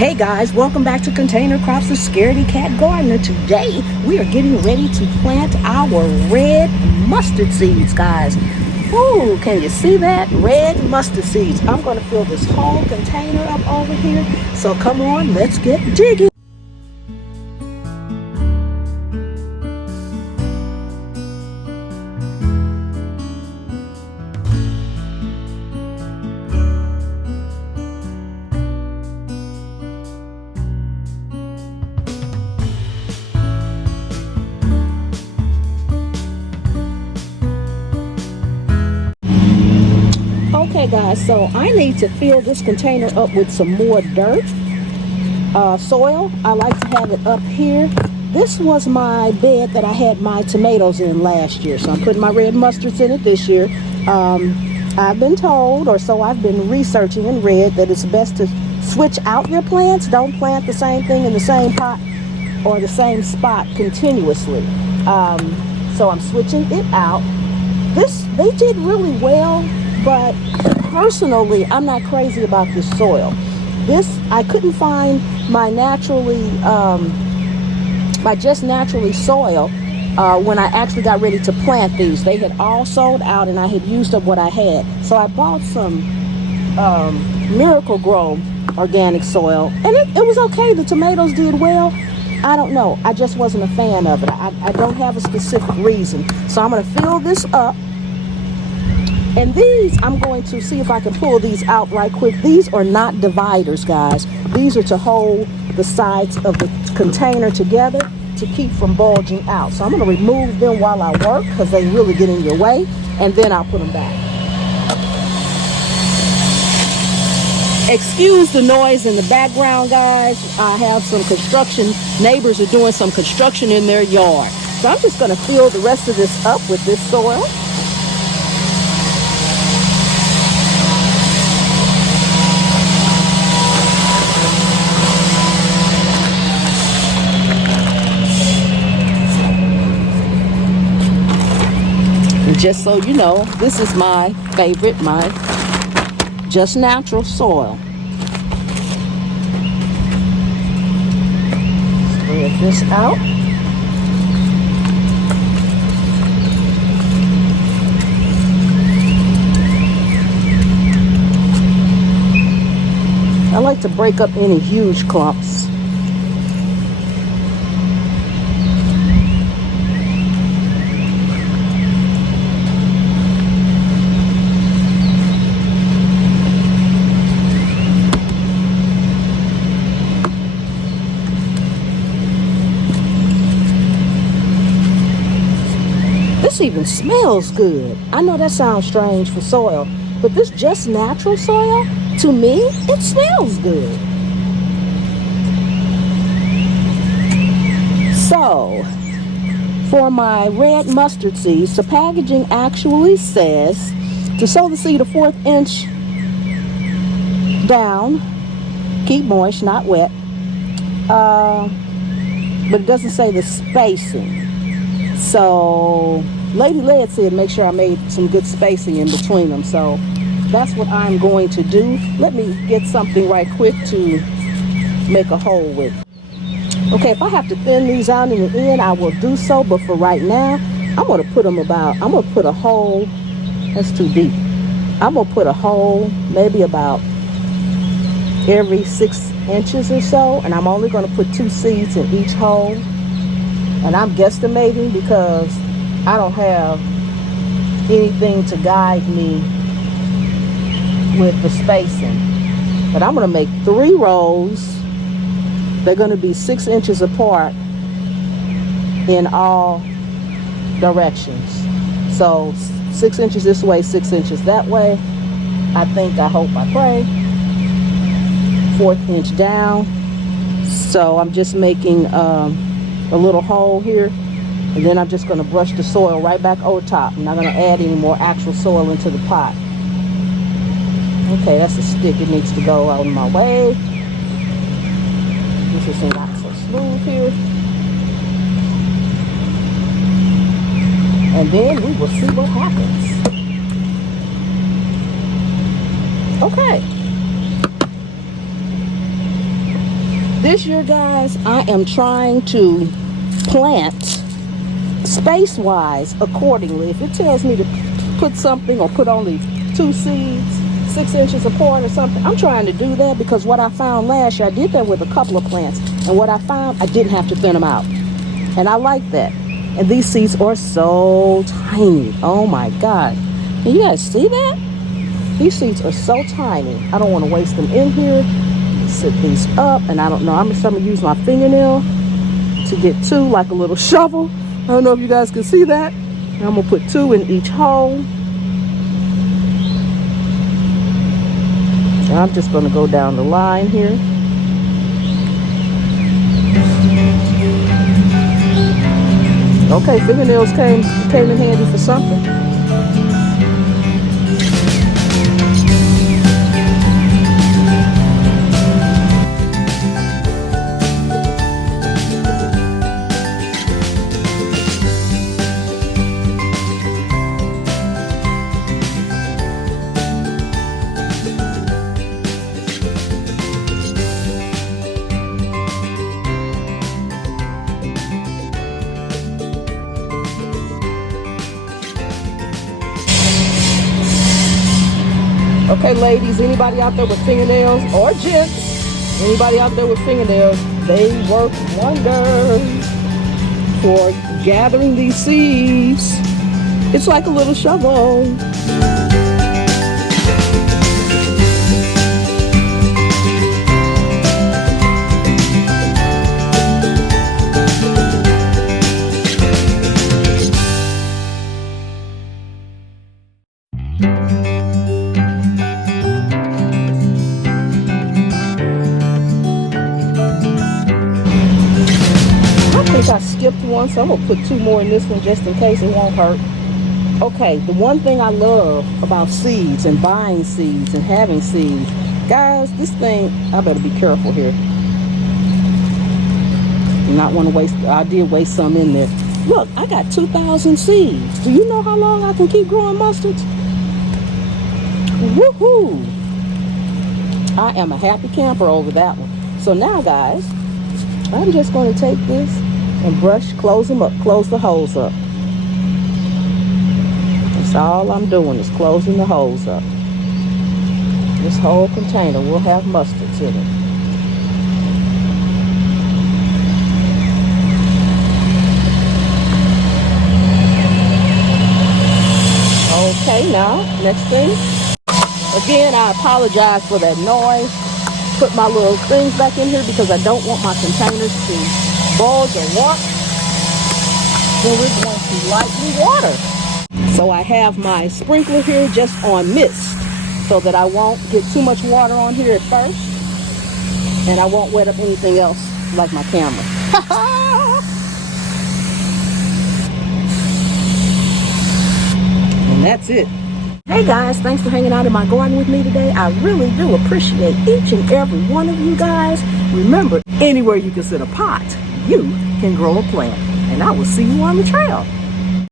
Hey guys, welcome back to Container Crops, the Scaredy Cat Gardener. Today we are getting ready to plant our red mustard seeds, guys. Ooh, can you see that? Red mustard seeds. I'm going to fill this whole container up over here. So come on, let's get digging. Okay guys, so I need to fill this container up with some more dirt, soil. I like to have it up here. This was my bed that I had my tomatoes in last year, so I'm putting my red mustards in it this year. I've been told, or so I've been researching and read, that it's best to switch out your plants. Don't plant the same thing in the same pot or the same spot continuously. So I'm switching it out. They did really well. But personally, I'm not crazy about this soil. I couldn't find my just naturally soil when I actually got ready to plant these. They had all sold out and I had used up what I had. So I bought some Miracle Grow organic soil and it was okay. The tomatoes did well. I don't know. I just wasn't a fan of it. I don't have a specific reason. So I'm going to fill this up. And these, I'm going to see if I can pull these out right quick. These are not dividers, guys. These are to hold the sides of the container together to keep from bulging out. So I'm going to remove them while I work because they really get in your way. And then I'll put them back. Excuse the noise in the background, guys. I have some construction. Neighbors are doing some construction in their yard. So I'm just going to fill the rest of this up with this soil. Just so you know, this is my favorite, my just natural soil. Spread this out. I like to break up any huge clumps. This even smells good. I know that sounds strange for soil, but this just natural soil, to me, it smells good. So, for my red mustard seeds, the packaging actually says to sow the seed a 1/4 inch down, keep moist, not wet, but it doesn't say the spacing. So Lady Led said make sure I made some good spacing in between them. So that's what I'm going to do. Let me get something right quick to make a hole with. Okay, if I have to thin these out in the end, I will do so. But for right now, I'm going to put them I'm going to put a hole. That's too deep. I'm going to put a hole maybe about every 6 inches or so. And I'm only going to put 2 seeds in each hole. And I'm guesstimating because I don't have anything to guide me with the spacing. But I'm going to make 3 rows. They're going to be 6 inches apart in all directions. So 6 inches this way, 6 inches that way. I think, I hope, I pray. 1/4 inch down. So I'm just making a little hole here, and then I'm just going to brush the soil right back over top. I'm not going to add any more actual soil into the pot. Okay, that's a stick. It needs to go out of my way. This is not so smooth here. And then we will see what happens. Okay. This year, guys, I am trying to plant space-wise accordingly. If it tells me to put something or put only 2 seeds 6 inches apart or something, I'm trying to do that, because what I found last year, I did that with a couple of plants, and what I found, I didn't have to thin them out, and I like that. And these seeds are so tiny. Oh my God, can you guys see that? These seeds are so tiny. I don't want to waste them in here. Set these up, and I don't know, I'm just gonna use my fingernail to get 2, like a little shovel. I don't know if you guys can see that. And I'm gonna put 2 in each hole. And I'm just gonna go down the line here. Okay, fingernails came in handy for something. Okay, ladies, anybody out there with fingernails, or gents, anybody out there with fingernails, they work wonders for gathering these seeds. It's like a little shovel. I skipped one, so I'm gonna put 2 more in this one just in case it won't hurt. Okay, the one thing I love about seeds and buying seeds and having seeds, guys, this thing, I better be careful here. Do not want to waste. I did waste some in there. Look, I got 2,000 seeds. Do you know how long I can keep growing mustards? Woohoo! I am a happy camper over that one. So now, guys, I'm just going to take this and brush, close them up, close the holes up. That's all I'm doing, is closing the holes up. This whole container will have mustards in it. Okay, now, next thing. Again, I apologize for that noise. Put my little things back in here because I don't want my containers to bulge or warp. Then we're going to lightly water. So I have my sprinkler here just on mist, so that I won't get too much water on here at first, and I won't wet up anything else like my camera. And that's it. Hey guys, thanks for hanging out in my garden with me today. I really do appreciate each and every one of you guys. Remember, anywhere you can set a pot, you can grow a plant. And I will see you on the trail.